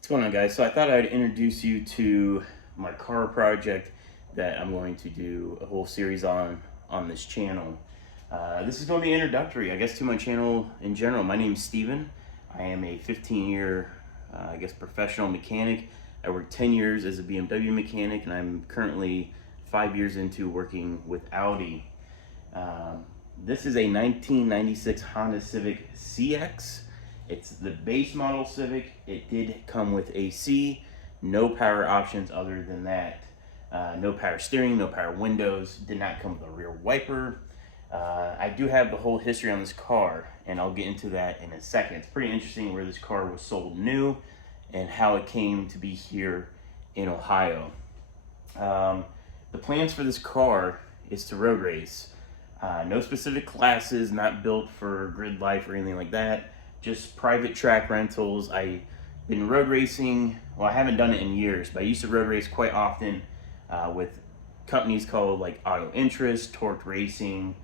What's going on, guys? So I thought I'd introduce you to my car project that I'm going to do a whole series on this channel. This is going to be introductory, I guess, to my channel in general. My name's Steven. I am a 15-year, professional mechanic. I worked 10 years as a BMW mechanic, and I'm currently 5 years into working with Audi. This is a 1996 Honda Civic CX. It's the base model Civic. It did come with AC, no power options other than that. No power steering, no power windows, did not come with a rear wiper. I do have the whole history on this car, and I'll get into that in a second. It's pretty interesting where this car was sold new and how it came to be here in Ohio. The plans for this car is to road race. No specific classes, not built for grid life or anything like that. Just private track rentals. I've been road racing, well, I haven't done it in years, but I used to road race quite often with companies called like Auto Interest, Torque Racing,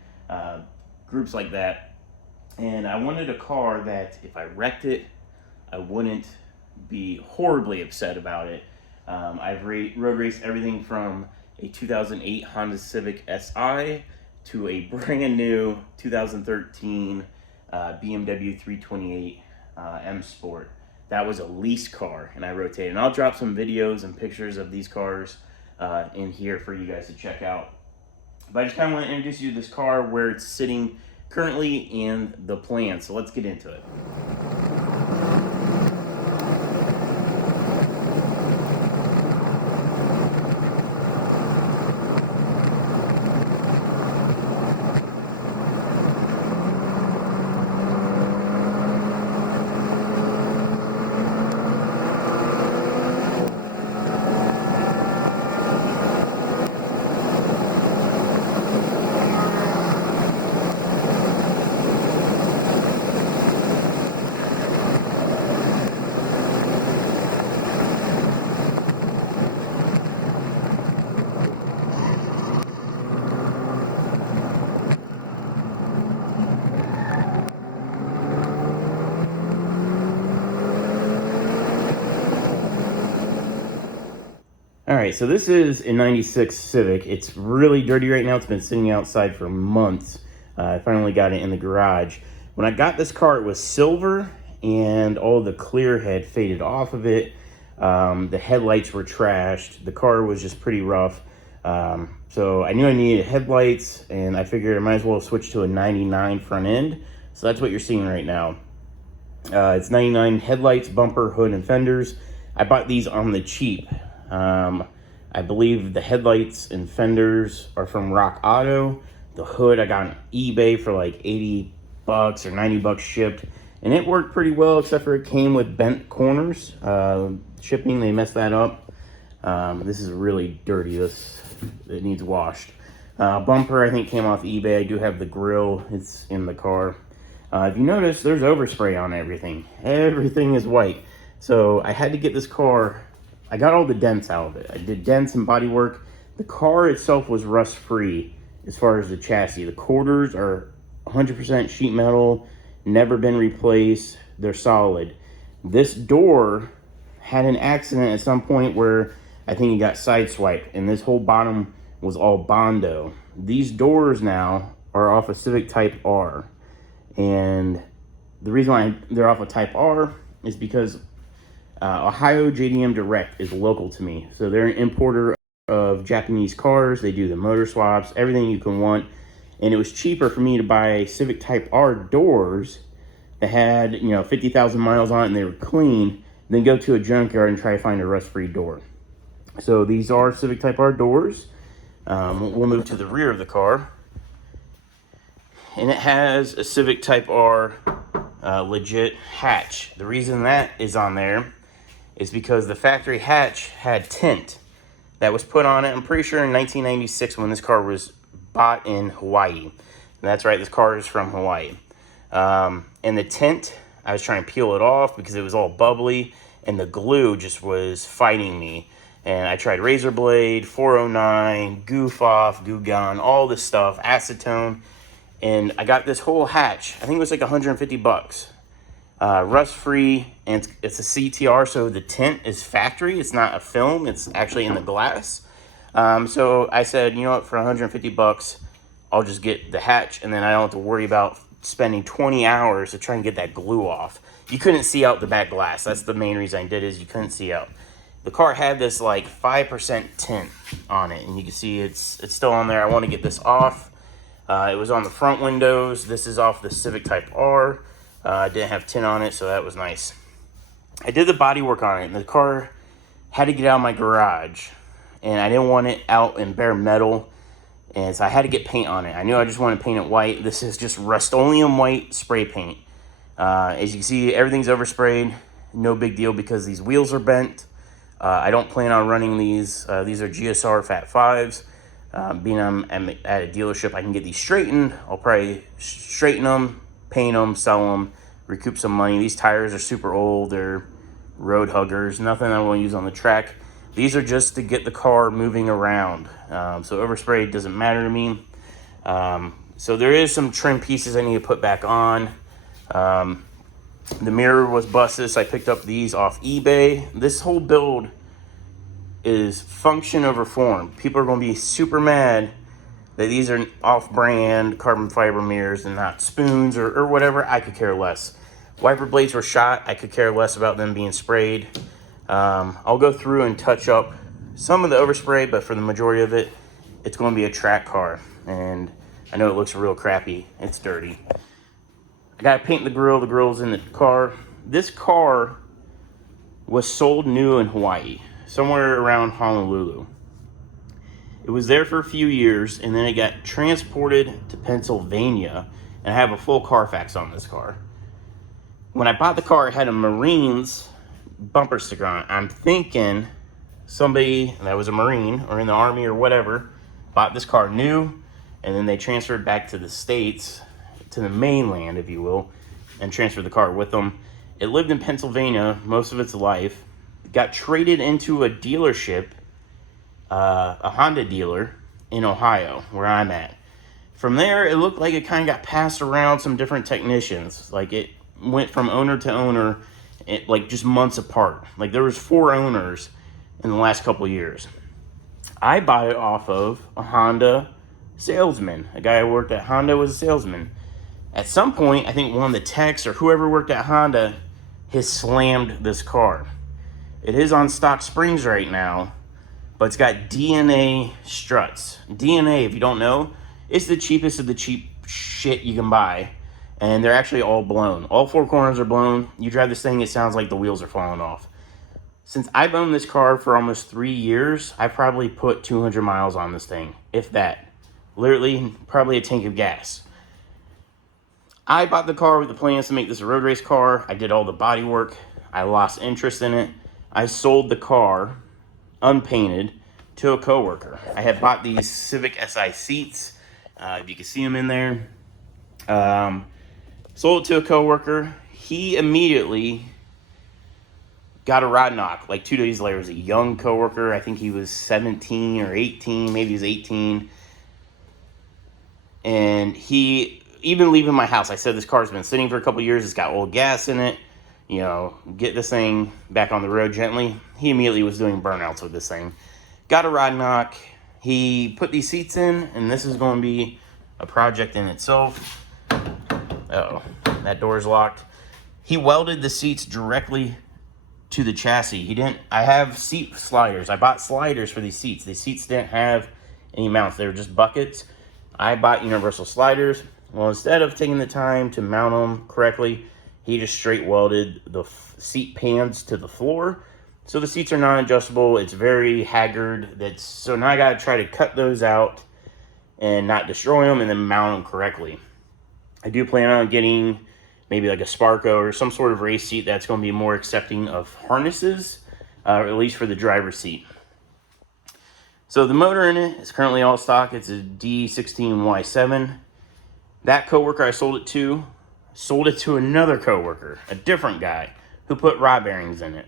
groups like that. And I wanted a car that if I wrecked it, I wouldn't be horribly upset about it. I've road raced everything from a 2008 Honda Civic Si to a brand new 2013 BMW 328 M Sport. That was a lease car, and I rotated. And I'll drop some videos and pictures of these cars in here for you guys to check out. But I just kind of want to introduce you to this car, where it's sitting currently, and the plan. So let's get into it. All right, so this is a 96 Civic. It's really dirty right now. It's been sitting outside for months. I finally got it in the garage. When I got this car, it was silver, and all the clear had faded off of it. The headlights were trashed. The car was just pretty rough. So I knew I needed headlights, and I figured I might as well switch to a 99 front end. So that's what you're seeing right now. It's 99 headlights, bumper, hood, and fenders. I bought these on the cheap. I believe the headlights and fenders are from Rock Auto. The hood I got on eBay for like 80 bucks or 90 bucks shipped, and it worked pretty well, except for it came with bent corners. Shipping, they messed that up. This is really dirty. It needs washed. Bumper, I think, came off eBay. I do have the grill. It's in the car. If you notice, there's overspray on everything. Everything is white. So I had to get this car. I got all the dents out of it. I did dents and body work. The car itself was rust-free as far as the chassis. The quarters are 100% sheet metal, never been replaced. They're solid. This door had an accident at some point where I think it got sideswiped, and this whole bottom was all Bondo. These doors now are off a Civic Type R, and the reason why they're off a Type R is because Ohio JDM Direct is local to me. So they're an importer of Japanese cars. They do the motor swaps, everything you can want. And it was cheaper for me to buy Civic Type R doors that had, 50,000 miles on it and they were clean, than go to a junkyard and try to find a rust-free door. So these are Civic Type R doors. We'll move to the rear of the car. And it has a Civic Type R legit hatch. The reason that is on there is because the factory hatch had tint that was put on it, I'm pretty sure in 1996, when this car was bought in Hawaii. And that's right, this car is from Hawaii. And the tint, I was trying to peel it off because it was all bubbly, and the glue just was fighting me. And I tried razor blade, 409, goof off, goo gone, all this stuff, acetone. And I got this whole hatch. I think it was like 150 bucks. rust-free, and it's a CTR, so the tint is factory. It's not a film. It's actually in the glass. So I said, you know what, for 150 bucks, I'll just get the hatch, and then I don't have to worry about spending 20 hours to try and get that glue off. You couldn't see out the back glass. That's the main reason I did, is you couldn't see out. The car had this like 5% tint on it, and you can see it's still on there. I want to get this off. It was on the front windows. This is off the Civic Type R. Didn't have tint on it, so that was nice. I did the body work on it, and the car had to get out of my garage, and I didn't want it out in bare metal, and so I had to get paint on it. I knew I just wanted to paint it white. This is just Rust-Oleum white spray paint. As you can see, everything's oversprayed. No big deal because these wheels are bent. I don't plan on running these. These are GSR Fat 5s. Being I'm at a dealership, I can get these straightened. I'll probably straighten them, paint them, sell them, recoup some money. These tires are super old. They're road huggers. Nothing I want to use on the track. These are just to get the car moving around. So overspray doesn't matter to me. So there is some trim pieces I need to put back on. The mirror was busted, so I picked up these off eBay. This whole build is function over form. People are going to be super mad that these are off-brand carbon fiber mirrors and not spoons or whatever. I could care less. Wiper blades were shot. I could care less about them being sprayed. I'll go through and touch up some of the overspray, but for the majority of it, it's going to be a track car. And I know it looks real crappy. It's dirty. I got to paint the grill. The grill's in the car. This car was sold new in Hawaii, somewhere around Honolulu. It was there for a few years, and then it got transported to Pennsylvania, and I have a full Carfax on this car. When I bought the car, it had a Marines bumper sticker on it. I'm thinking somebody that was a Marine or in the Army or whatever bought this car new, and then they transferred back to the States, to the mainland, if you will, and transferred the car with them. It lived in Pennsylvania most of its life. It got traded into a dealership, a Honda dealer in Ohio, where I'm at. From there, it looked like it kind of got passed around some different technicians. Like, it went from owner to owner, like just months apart. Like, there was 4 owners in the last couple of years. I bought it off of a Honda salesman. A guy who worked at Honda was a salesman. At some point, I think one of the techs or whoever worked at Honda has slammed this car. It is on stock springs right now, but it's got DNA struts. DNA, if you don't know, it's the cheapest of the cheap shit you can buy, and they're actually all blown. All 4 corners are blown. You drive this thing, it sounds like the wheels are falling off. Since I've owned this car for almost 3 years, I probably put 200 miles on this thing, if that. Literally, probably a tank of gas. I bought the car with the plans to make this a road race car. I did all the body work. I lost interest in it. I sold the car, unpainted, to a coworker. I had bought these Civic Si seats. If you can see them in there. Sold it to a coworker. He immediately got a rod knock. Like 2 days later, it was a young coworker. I think he was 17 or 18. Maybe he was 18. And he, even leaving my house, I said, this car's been sitting for a couple years. It's got old gas in it. You know, get this thing back on the road gently. He immediately was doing burnouts with this thing. Got a rod knock. He put these seats in, and this is going to be a project in itself. Uh-oh, that door's locked. He welded the seats directly to the chassis. He didn't, I have seat sliders. I bought sliders for these seats. These seats didn't have any mounts. They were just buckets. I bought universal sliders. Well, instead of taking the time to mount them correctly, he just straight welded the seat pans to the floor. So the seats are non-adjustable. It's very haggard. So now I got to try to cut those out and not destroy them and then mount them correctly. I do plan on getting maybe like a Sparco or some sort of race seat that's going to be more accepting of harnesses, or at least for the driver's seat. So the motor in it is currently all stock. It's a D16Y7. That coworker I sold it to another coworker, a different guy, who put rod bearings in it.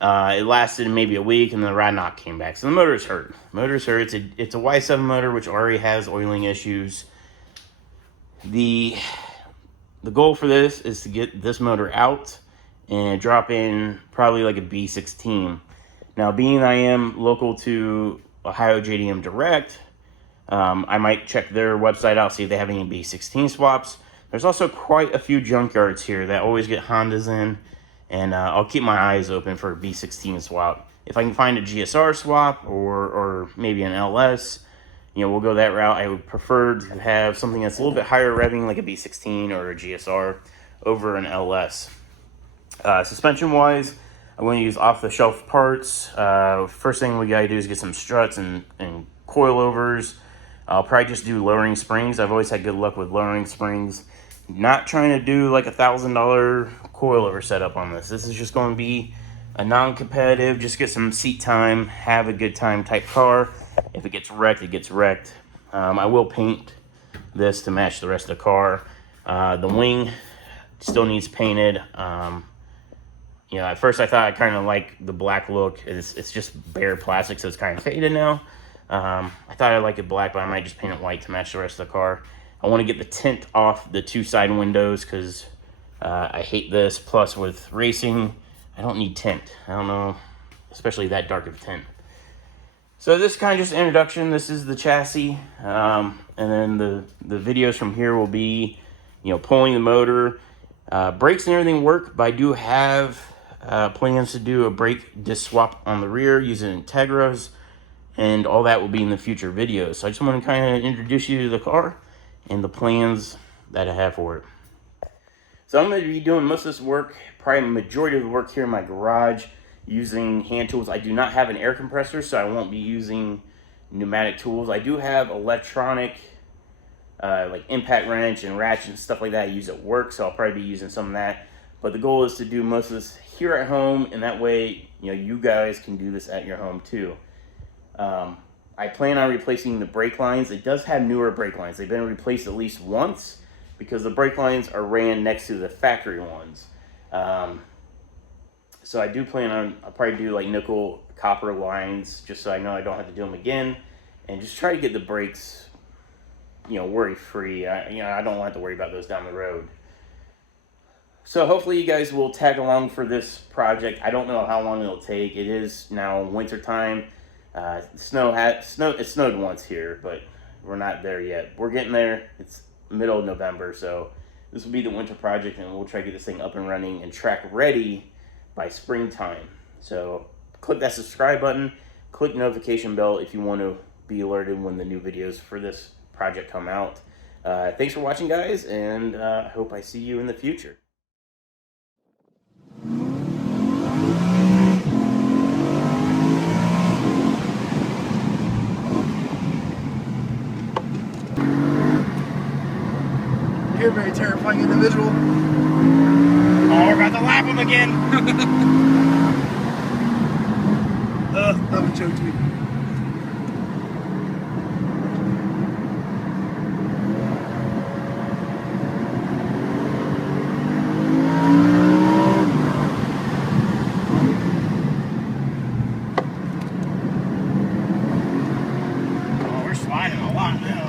It lasted maybe a week, and then the rod knock came back. So the motor's hurt. It's a Y7 motor, which already has oiling issues. The the goal for this is to get this motor out and drop in probably like a B16. Now, being I am local to Ohio JDM Direct, I might check their website out, see if they have any B16 swaps. There's also quite a few junkyards here that always get Hondas in, and I'll keep my eyes open for a B16 swap. If I can find a GSR swap or maybe an LS, you know, we'll go that route. I would prefer to have something that's a little bit higher revving, like a B16 or a GSR, over an LS. Suspension-wise, I'm going to use off-the-shelf parts. First thing we got to do is get some struts and coilovers. I'll probably just do lowering springs. I've always had good luck with lowering springs. Not trying to do like $1,000 coilover setup on this. This is just going to be a non-competitive, just get some seat time, have a good time type car. If it gets wrecked, it gets wrecked. I will paint this to match the rest of the car. The wing still needs painted. You know, at first I thought I kind of like the black look. It's just bare plastic, so it's kind of faded now. I thought I liked it black, but I might just paint it white to match the rest of the car. I want to get the tint off the two side windows because I hate this. Plus, with racing, I don't need tint. I don't know, especially that dark of tint. So this is kind of just an introduction. This is the chassis, and then the videos from here will be, you know, pulling the motor. Brakes and everything work, but I do have plans to do a brake disc swap on the rear using Integras, and all that will be in the future videos. So I just want to kind of introduce you to the car and the plans that I have for it. So I'm going to be doing most of this work, probably the majority of the work here in my garage, using hand tools. I do not have an air compressor, so I won't be using pneumatic tools. I do have electronic, like impact wrench and ratchet and stuff like that I use at work, so I'll probably be using some of that. But the goal is to do most of this here at home, and that way, you know, you guys can do this at your home too. I plan on replacing the brake lines. It does have newer brake lines. They've been replaced at least once because the brake lines are ran next to the factory ones. So I do plan on, I'll probably do like nickel copper lines just so I know I don't have to do them again, and just try to get the brakes, you know, worry-free. I don't want to worry about those down the road. So hopefully you guys will tag along for this project. I don't know how long it'll take. It is now winter time. It snowed once here, but we're not there yet. We're getting there. It's middle of November, so this will be the winter project, and we'll try to get this thing up and running and track ready by springtime. So click that subscribe button, click notification bell if you want to be alerted when the new videos for this project come out. Thanks for watching, guys, and I hope I see you in the future. You're a very terrifying individual. Oh, we're about to lap him again. That would choke me. Oh, we're sliding a lot now.